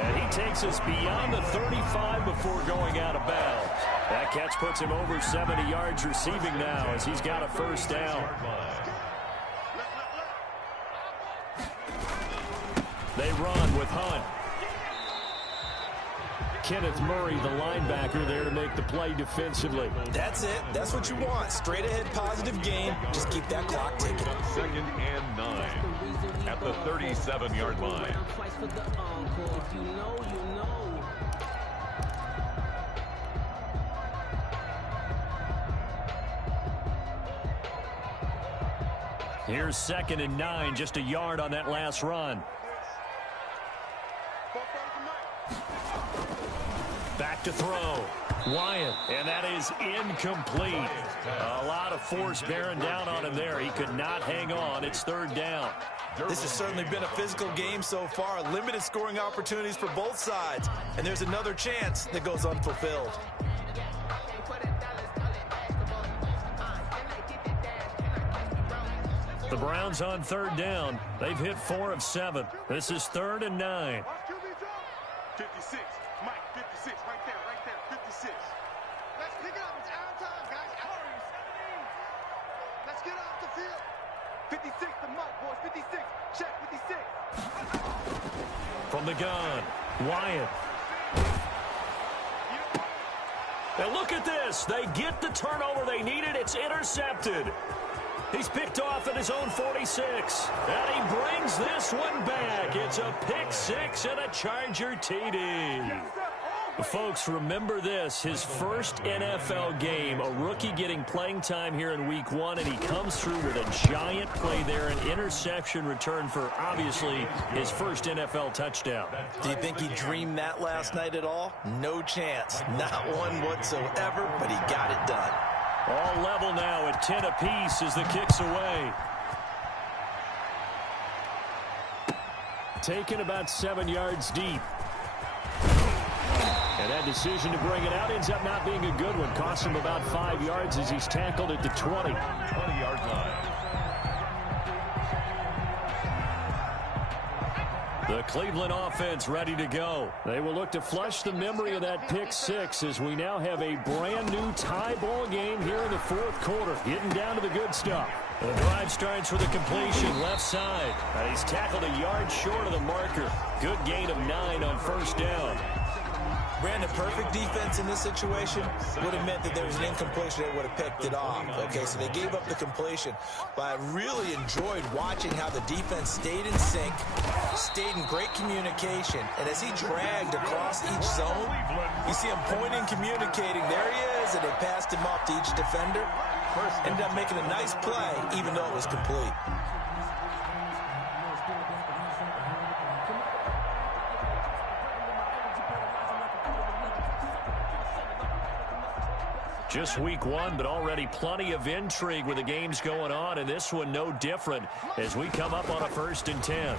And he takes us beyond the 35 before going out of bounds. That catch puts him over 70 yards receiving now as he's got a 1st down. They run with Hunt. Kenneth Murray, the linebacker, there to make the play defensively. That's it. That's what you want. Straight ahead positive gain. Just keep that clock ticking. 2nd and 9 at the 37-yard line. Here's 2nd and 9, just a yard on that last run. Back to throw. Wyatt, and that is incomplete. A lot of force bearing down on him there. He could not hang on. It's 3rd down. This has certainly been a physical game so far. Limited scoring opportunities for both sides. And there's another chance that goes unfulfilled. The Browns on 3rd down. They've hit 4 of 7. This is 3rd and 9. 56. Mike, 56. Right there. 56. Let's pick it up. It's our time, guys. Ours. Let's get off the field. 56 to Mike, boys. 56. Check 56. From the gun, Wyatt. And look at this. They get the turnover they needed. It's intercepted. He's picked off at his own 46. And he brings this one back. It's a pick 6 and a Charger TD. Folks, remember this, his first NFL game, a rookie getting playing time here in week 1, and he comes through with a giant play there, an interception return for, obviously, his first NFL touchdown. Do you think he dreamed that last night at all? No chance. Not one whatsoever, but he got it done. All level now at 10 apiece as the kick's away. Taken about 7 yards deep. And that decision to bring it out ends up not being a good one. Costs him about 5 yards as he's tackled at the 20. 20-yard line. The Cleveland offense ready to go. They will look to flush the memory of that pick 6 as we now have a brand new tie ball game here in the 4th quarter. Getting down to the good stuff. The drive starts with a completion left side. And he's tackled a yard short of the marker. Good gain of 9 on first down. Brandon, perfect defense in this situation would have meant that there was an incompletion that would have picked it off. Okay, so they gave up the completion. But I really enjoyed watching how the defense stayed in sync, stayed in great communication, and as he dragged across each zone, you see him pointing, communicating. There he is, and they passed him off to each defender. Ended up making a nice play, even though it was complete. Just week 1, but already plenty of intrigue with the games going on, and this one no different as we come up on a 1st and 10.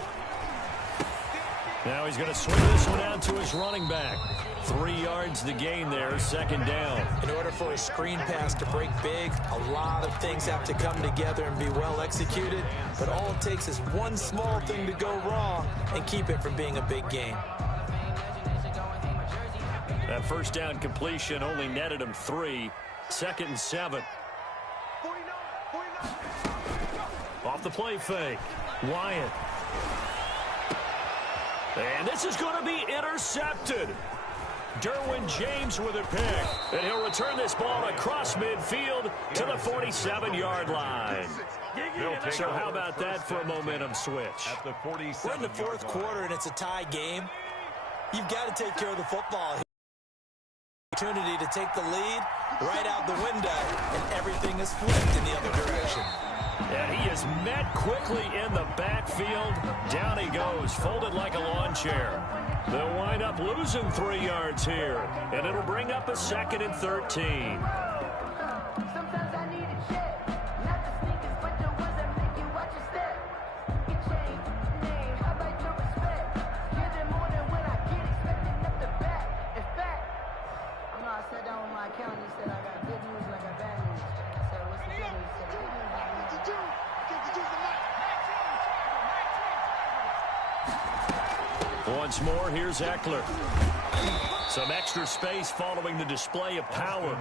Now he's going to swing this one out to his running back. 3 yards the gain there, 2nd down. In order for a screen pass to break big, a lot of things have to come together and be well executed, but all it takes is one small thing to go wrong and keep it from being a big gain. That first down completion only netted him 3. 2nd and 7. Off the play fake. Wyatt. And this is going to be intercepted. Derwin James with a pick. And he'll return this ball across midfield to the 47-yard line. So how about that for a momentum switch? At the 47. We're in the 4th quarter, and it's a tie game. You've got to take care of the football. Opportunity to take the lead right out the window, and everything is flipped in the other direction. And he is met quickly in the backfield. Down he goes, folded like a lawn chair. They'll wind up losing 3 yards here, and it'll bring up a 2nd and 13. Once more, here's Eckler. Some extra space following the display of power.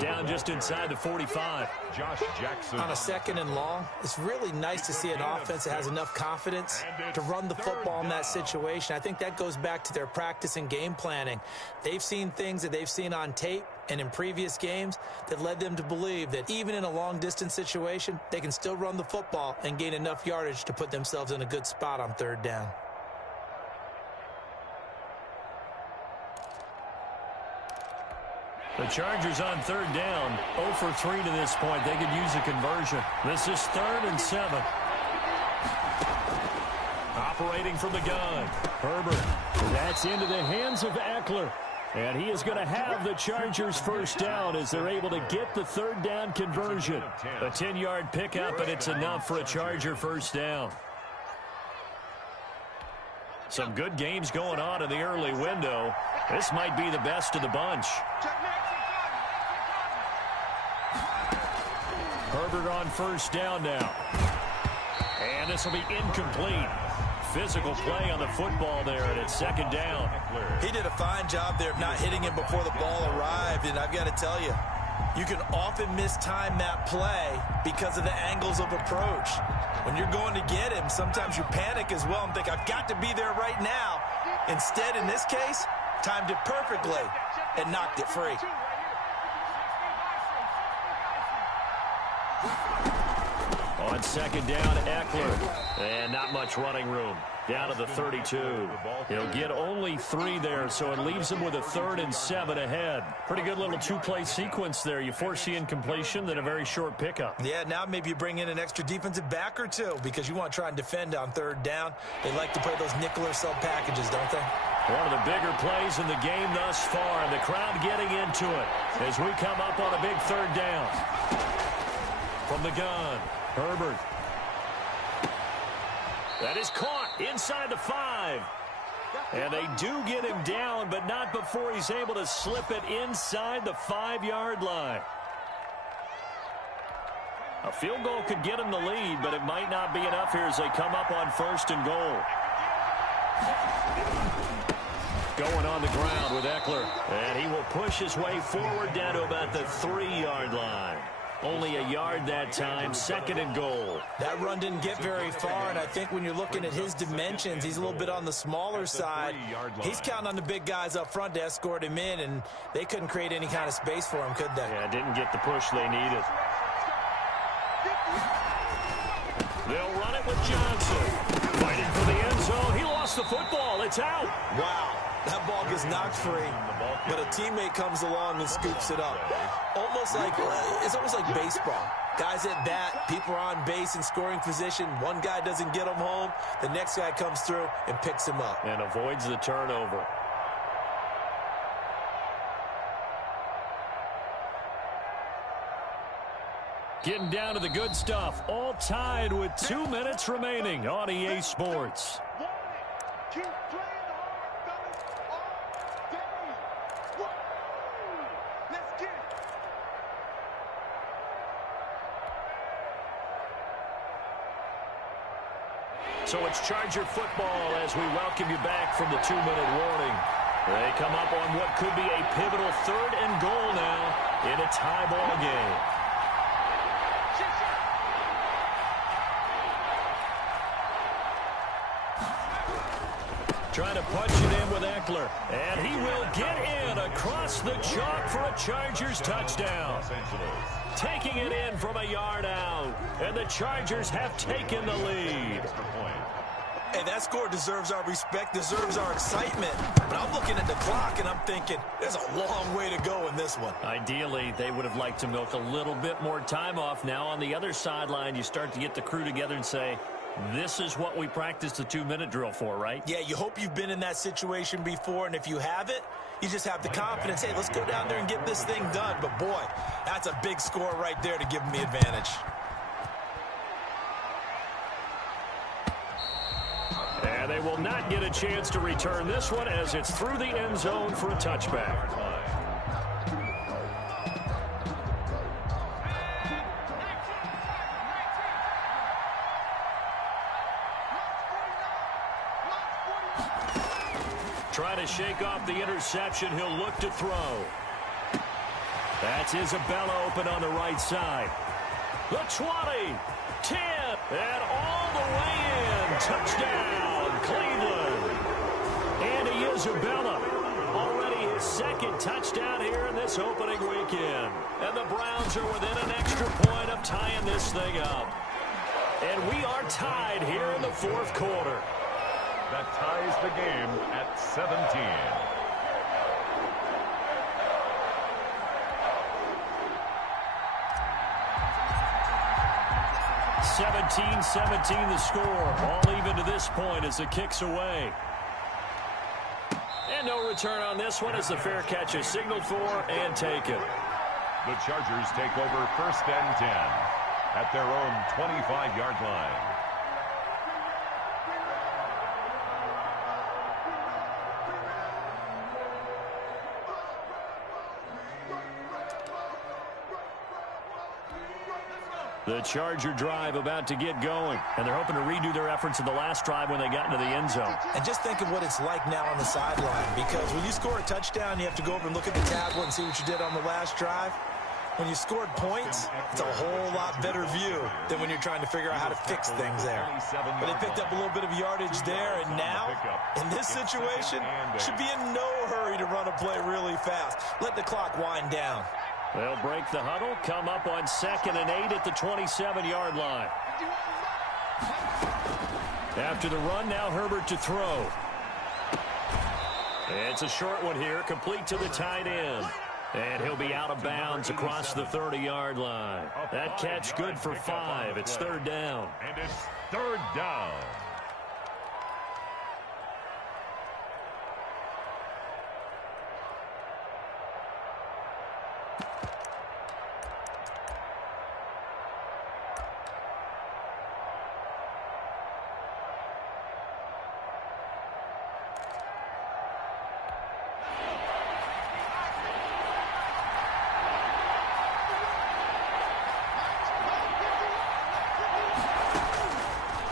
Down just inside the 45. Josh Jackson. On a 2nd and long, it's really nice to see an offense that has enough confidence to run the football in that situation. I think that goes back to their practice and game planning. They've seen things that they've seen on tape and in previous games that led them to believe that even in a long-distance situation, they can still run the football and gain enough yardage to put themselves in a good spot on 3rd down. The Chargers on 3rd down, 0 for 3 to this point. They could use a conversion. This is 3rd and 7. Operating from the gun, Herbert. That's into the hands of Eckler. And he is going to have the Chargers first down as they're able to get the 3rd down conversion. A 10-yard pickup, and it's enough for a Charger first down. Some good games going on in the early window. This might be the best of the bunch. Herbert on first down now. And this will be incomplete. Physical play on the football there, and it's 2nd down. He did a fine job there of not hitting him before the ball arrived, and I've got to tell you, you can often mistime that play because of the angles of approach. When you're going to get him, sometimes you panic as well and think, I've got to be there right now. Instead, in this case, timed it perfectly and knocked it free. On 2nd down, Eckler. And not much running room. down to the 32. He'll get only 3 there, so it leaves him with a 3rd and 7 ahead. Pretty good little 2-play sequence there. You force the incompletion, then a very short pickup. Yeah, now maybe you bring in an extra defensive back or two because you want to try and defend on 3rd down. They like to play those Niddler sub packages, don't they? One of the bigger plays in the game thus far, and the crowd getting into it as we come up on a big 3rd down. From the gun, Herbert. That is caught inside the 5. And they do get him down, but not before he's able to slip it inside the 5-yard line. A field goal could get him the lead, but it might not be enough here as they come up on 1st and goal. Going on the ground with Eckler. And he will push his way forward down to about the 3-yard line. Only a yard that time, 2nd and goal. That run didn't get very far, and I think when you're looking at his dimensions, he's a little bit on the smaller side. He's counting on the big guys up front to escort him in, and they couldn't create any kind of space for him, could they? Yeah, didn't get the push they needed. They'll run it with Johnson. Fighting for the end zone. He lost the football. It's out. Wow. That ball gets knocked free, but a teammate comes along and scoops it up. It's almost like baseball. Guys at bat, people are on base in scoring position. One guy doesn't get him home. The next guy comes through and picks him up. And avoids the turnover. Getting down to the good stuff. All tied with 2 minutes remaining on EA Sports. So it's Charger football as we welcome you back from the 2-minute warning. They come up on what could be a pivotal 3rd and goal now in a tie ball game. Trying to punch it in with Eckler. And he will get in across the chalk for a Chargers touchdown. Taking it in from a yard out. And the Chargers have taken the lead. Hey, that score deserves our respect, deserves our excitement. But I'm looking at the clock, and I'm thinking, there's a long way to go in this one. Ideally, they would have liked to milk a little bit more time off. Now, on the other sideline, you start to get the crew together and say, this is what we practiced the 2-minute drill for, right? Yeah, you hope you've been in that situation before, and if you haven't, you just have the confidence, hey, let's go down there and get this thing done. But, boy, that's a big score right there to give them the advantage. And they will not get a chance to return this one as it's through the end zone for a touchback. Trying to shake off the interception. He'll look to throw. That's Isabella open on the right side. The 20, 10, and all the way in. Touchdown, Cleveland. Andy Isabella, already his 2nd touchdown here in this opening weekend. And the Browns are within an extra point of tying this thing up. And we are tied here in the 4th quarter. That ties the game at 17. 17-17 the score. All even to this point as the kick's away. And no return on this one as the fair catch is signaled for and taken. The Chargers take over 1st and 10 at their own 25-yard line. The Charger drive about to get going, and they're hoping to redo their efforts in the last drive when they got into the end zone. And just think of what it's like now on the sideline, because when you score a touchdown, you have to go over and look at the tablet and see what you did on the last drive. When you scored points, it's a whole lot better view than when you're trying to figure out how to fix things there. But they picked up a little bit of yardage there, and now, in this situation, should be in no hurry to run a play really fast. Let the clock wind down. They'll break the huddle, come up on 2nd and 8 at the 27-yard line. After the run, now Herbert to throw. It's a short one here, complete to the tight end. And he'll be out of bounds across the 30-yard line. That catch good for 5. It's third down. And it's third down.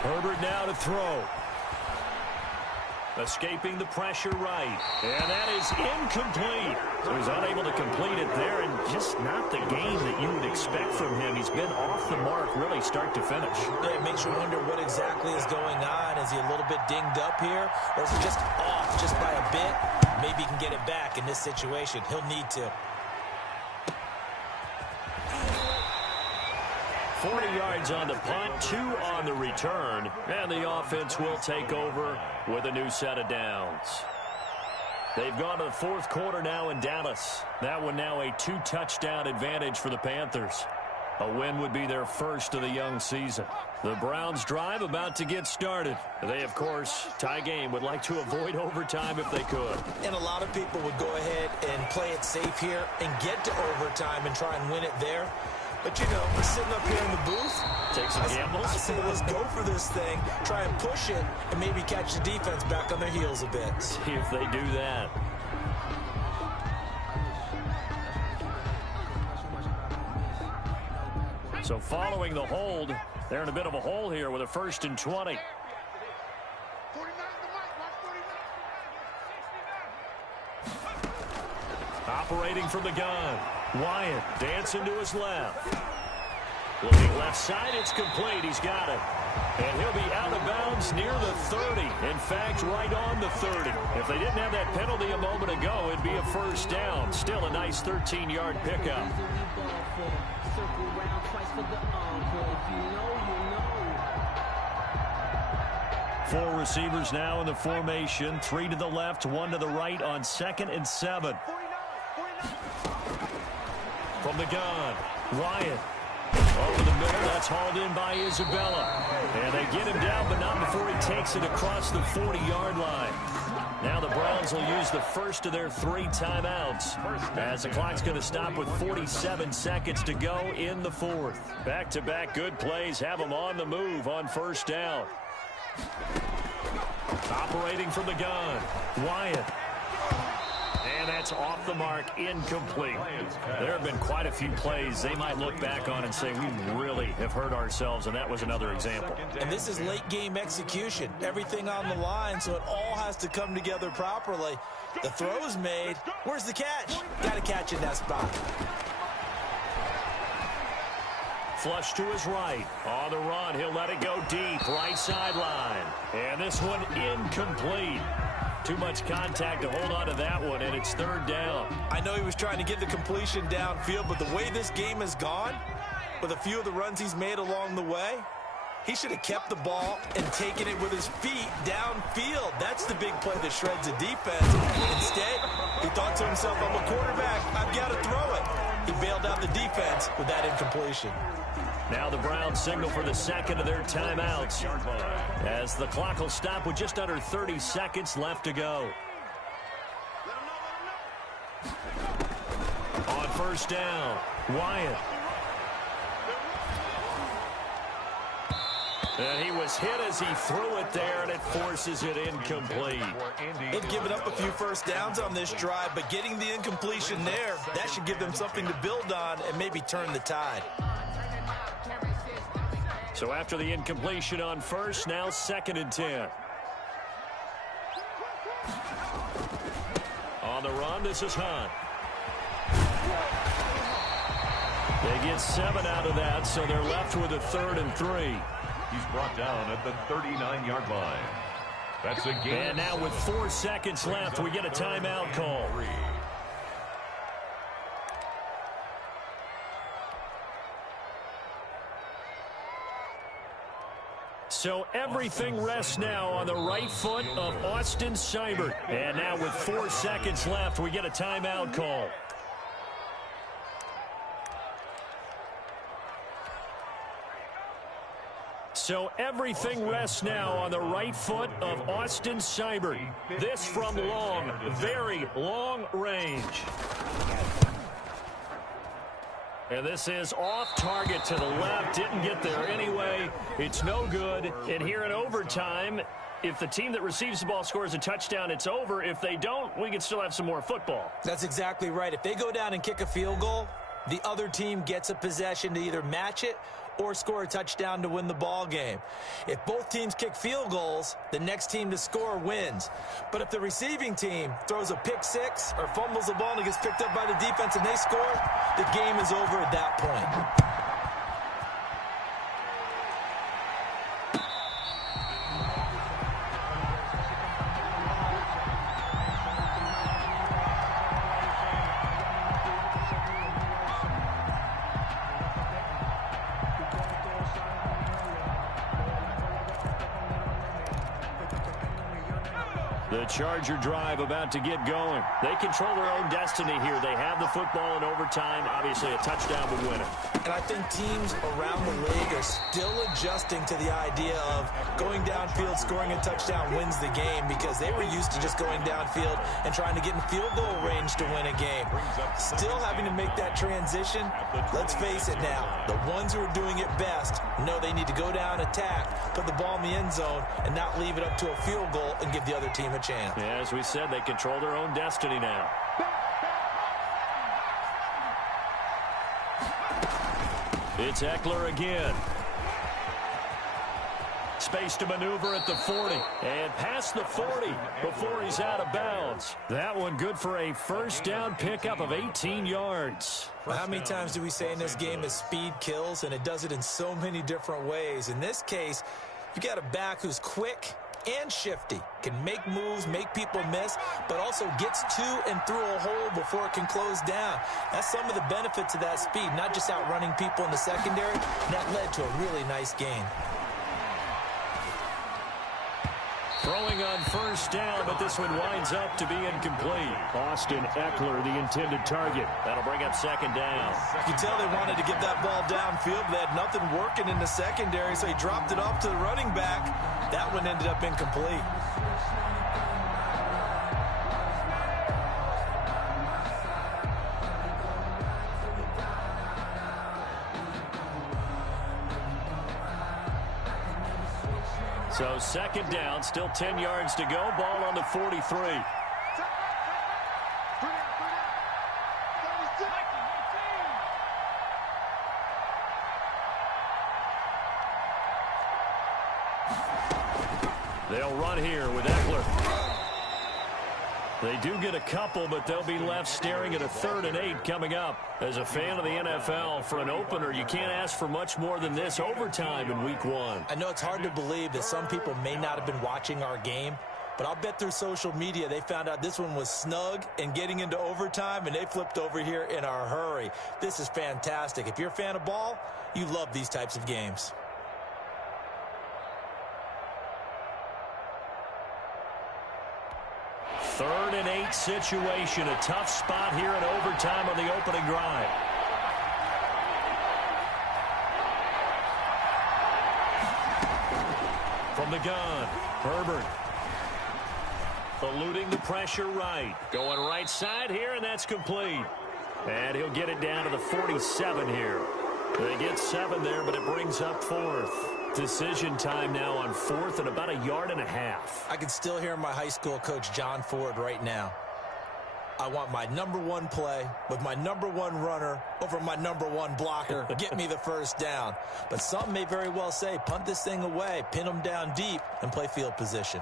Herbert now to throw. Escaping the pressure right. And that is incomplete. So he's unable to complete it there, and just not the game that you would expect from him. He's been off the mark really start to finish. Yeah, it makes you wonder what exactly is going on. Is he a little bit dinged up here, or is he just off just by a bit? Maybe he can get it back in this situation. He'll need to. 40 yards on the punt, 2 on the return, and the offense will take over with a new set of downs. They've gone to the fourth quarter now in Dallas. That one now a 2-touchdown advantage for the Panthers. A win would be their first of the young season. The Browns drive about to get started. They, of course, tie game, would like to avoid overtime if they could. And a lot of people would go ahead and play it safe here and get to overtime and try and win it there. But, you know, sitting up here in the booth, take some gambles. I say let's go for this thing, try and push it, and maybe catch the defense back on their heels a bit. See if they do that. So following the hold, they're in a bit of a hole here with a 1st and 20. Operating from the gun. Wyatt dancing to his left. Looking left side, it's complete. He's got it. And he'll be out of bounds near the 30. In fact, right on the 30. If they didn't have that penalty a moment ago, it'd be a first down. Still a nice 13-yard pickup. Four receivers now in the formation. 3 to the left, 1 to the right on 2nd and 7. From the gun, Wyatt. Over the middle, that's hauled in by Isabella. And they get him down, but not before he takes it across the 40-yard line. Now the Browns will use the first of their 3 timeouts, as the clock's going to stop with 47 seconds to go in the 4th. Back-to-back good plays have them on the move on first down. Operating from the gun, Wyatt. And that's off the mark, incomplete. There have been quite a few plays they might look back on and say, we really have hurt ourselves, and that was another example. And this is late-game execution. Everything on the line, so it all has to come together properly. The throw's made. Where's the catch? Got to catch in that spot. Flush to his right. On the run, he'll let it go deep. Right sideline. And this one incomplete. Too much contact to hold on to that one, and it's third down. I know he was trying to get the completion downfield, but the way this game has gone, with a few of the runs he's made along the way, he should have kept the ball and taken it with his feet downfield. That's the big play that shreds the defense. Instead, he thought to himself, I'm a quarterback, I've got to throw it. He bailed out the defense with that incompletion. Now the Browns signal for the second of their timeouts, as the clock will stop with just under 30 seconds left to go. On first down, Wyatt. And he was hit as he threw it there, and it forces it incomplete. They've given up a few first downs on this drive, but getting the incompletion there, that should give them something to build on and maybe turn the tide. So after the incompletion on first, now 2nd and 10. On the run, this is Hunt. They get 7 out of that, so they're left with a 3rd and 3. He's brought down at the 39-yard line. That's a game. And now with 4 seconds left, we get a timeout call. So everything rests now on the right foot of Austin Seibert. And now with 4 seconds left, we get a timeout call. So everything rests now on the right foot of Austin Seibert. This from long, very long range. And this is off target to the left. Didn't get there anyway. It's no good. And here in overtime, if the team that receives the ball scores a touchdown, it's over. If they don't, we can still have some more football. That's exactly right. If they go down and kick a field goal, the other team gets a possession to either match it or score a touchdown to win the ball game. If both teams kick field goals, the next team to score wins. But if the receiving team throws a pick six or fumbles the ball and it gets picked up by the defense and they score, the game is over at that point. The Charger drive about to get going. They control their own destiny here. They have the football in overtime. Obviously, a touchdown would win it. And I think teams around the league are still adjusting to the idea of going downfield, scoring a touchdown wins the game, because they were used to just going downfield and trying to get in field goal range to win a game. Still having to make that transition. Let's face it now, the ones who are doing it best know they need to go down, attack, put the ball in the end zone, and not leave it up to a field goal and give the other team a chance. Yeah, as we said, they control their own destiny now. It's Eckler again. Space to maneuver at the 40. And past the 40 before he's out of bounds. That one good for a first down pickup of 18 yards. Well, how many times do we say in this game that speed kills, and it does it in so many different ways? In this case, you got a back who's quick and shifty, can make moves, make people miss, but also gets to and through a hole before it can close down. That's some of the benefits of that speed, not just outrunning people in the secondary. That led to a really nice gain. Throwing on first down, but this one winds up to be incomplete. Austin Eckler, the intended target. That'll bring up second down. You can tell they wanted to get that ball downfield, but they had nothing working in the secondary, so he dropped it off to the running back. That one ended up incomplete. So second down, still 10 yards to go. Ball on the 43. They'll run here with Eckler. They do get a couple, but they'll be left staring at a 3rd and 8 coming up. As a fan of the NFL, for an opener, you can't ask for much more than this overtime in week 1. I know it's hard to believe that some people may not have been watching our game, but I'll bet through social media they found out this one was snug and getting into overtime, and they flipped over here in a hurry. This is fantastic. If you're a fan of ball, you love these types of games. Third and 8 situation. A tough spot here in overtime on the opening drive. From the gun, Herbert. Eluding the pressure right. Going right side here, and that's complete. And he'll get it down to the 47 here. They get 7 there, but it brings up 4th. Decision time now on 4th and about 1.5 yards. I can still hear my high school coach, John Ford, right now. I want my #1 play with my #1 runner over my #1 blocker. Get me the first down. But some may very well say, punt this thing away, pin them down deep, and play field position.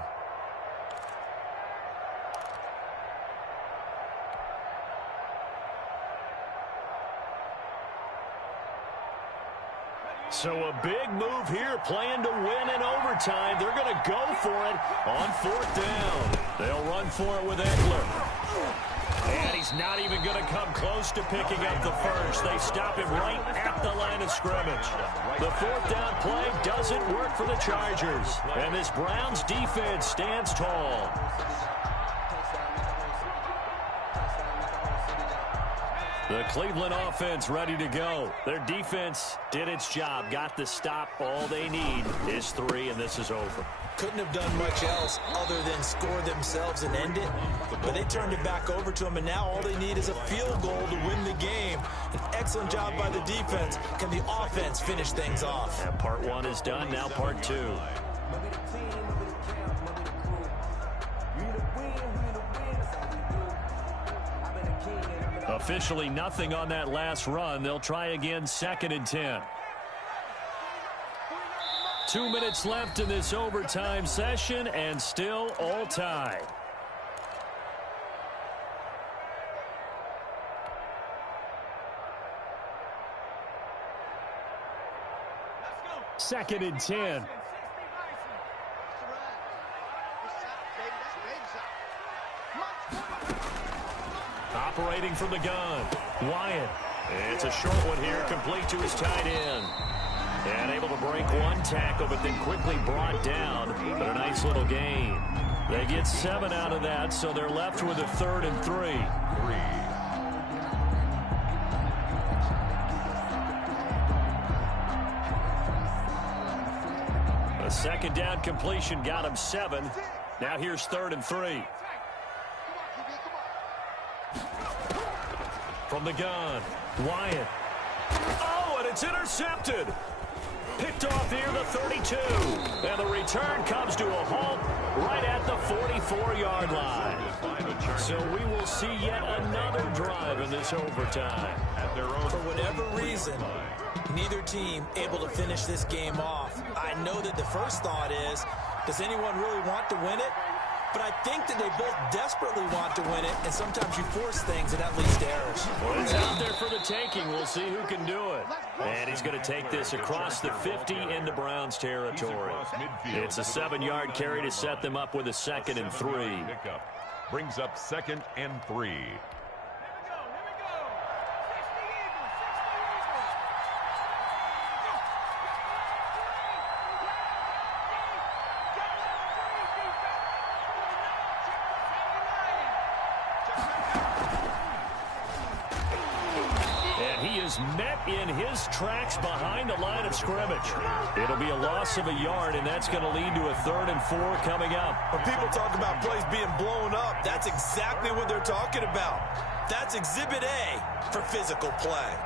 So a big move here, playing to win in overtime. They're going to go for it on 4th down. They'll run for it with Eckler. And he's not even going to come close to picking up the first. They stop him right at the line of scrimmage. The 4th down play does doesn't work for the Chargers. And this Browns defense stands tall. The Cleveland offense ready to go. Their defense did its job, got the stop. All they need is 3, and this is over. Couldn't have done much else other than score themselves and end it. But they turned it back over to them, and now all they need is a field goal to win the game. An excellent job by the defense. Can the offense finish things off? And part 1 is done, now part 2. Officially nothing on that last run. They'll try again, 2nd and 10. 2 minutes left in this overtime session, and still all tied. Second and 10. Operating from the gun, Wyatt. It's a short one here, complete to his tight end. And able to break one tackle, but then quickly brought down. But a nice little gain. They get 7 out of that, so they're left with a 3rd and 3. A second down completion got him 7. Now here's 3rd and 3. From the gun, Wyatt. Oh, and it's intercepted. Picked off near the 32. And the return comes to a halt right at the 44-yard line. So we will see yet another drive in this overtime. For whatever reason, neither team able to finish this game off. I know that the first thought is, does anyone really want to win it? But I think that they both desperately want to win it, and sometimes you force things, and that leads to errors. Well, it's out there for the taking. We'll see who can do it. And he's going to take this across the 50 into Browns territory. It's a 7-yard carry to set them up with a 2nd and 3. Brings up 2nd and 3. Met in his tracks behind the line of scrimmage. It'll be a loss of a yard, and that's going to lead to a 3rd and 4 coming up. When people talk about plays being blown up, that's exactly what they're talking about. That's Exhibit A for physical play.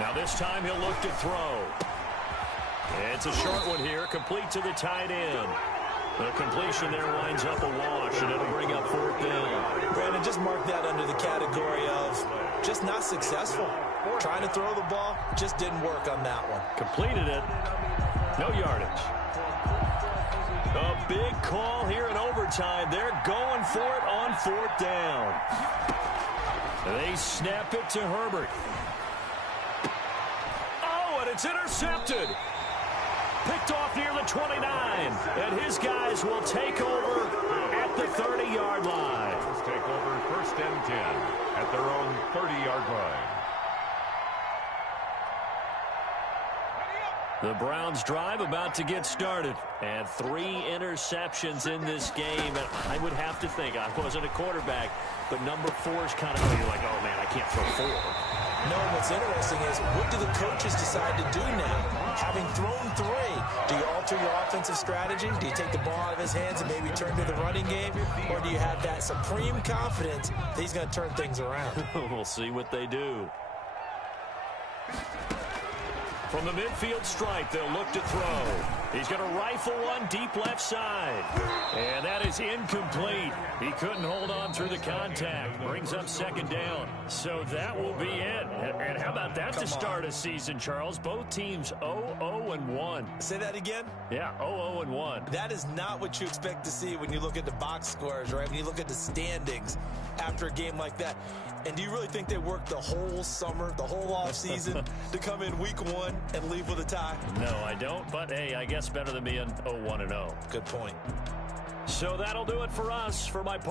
Now this time he'll look to throw. It's a short one here, complete to the tight end. The completion there winds up a wash, and it'll bring up 4th down. Brandon, just mark that under the category of just not successful. Trying to throw the ball, just didn't work on that one. Completed it. No yardage. A big call here in overtime. They're going for it on 4th down. They snap it to Herbert. Oh, and it's intercepted. Picked off near the 29, and his guys will take over at the 30-yard line. Take over 1st and 10 at their own 30-yard line. The Browns drive about to get started, and 3 interceptions in this game. And I would have to think, I wasn't a quarterback, but number 4 is kind of, you're like, oh man, I can't throw 4. No, what's interesting is, what do the coaches decide to do now? Having thrown 3, do you alter your offensive strategy? Do you take the ball out of his hands and maybe turn to the running game? Or do you have that supreme confidence that he's going to turn things around? We'll see what they do. From the midfield stripe, they'll look to throw. He's going to rifle one deep left side. And that is incomplete. He couldn't hold on through the contact. Brings up 2nd down. So that will be it. And how about that to start a season, Charles? Both teams 0-0-1. Say that again? Yeah, 0-0-1. That is not what you expect to see when you look at the box scores, right? When you look at the standings after a game like that. And do you really think they worked the whole summer, the whole offseason to come in week 1 and leave with a tie? No, I don't. But, hey, I guess better than being 0-1-0. Good point. So that'll do it for us. For my part.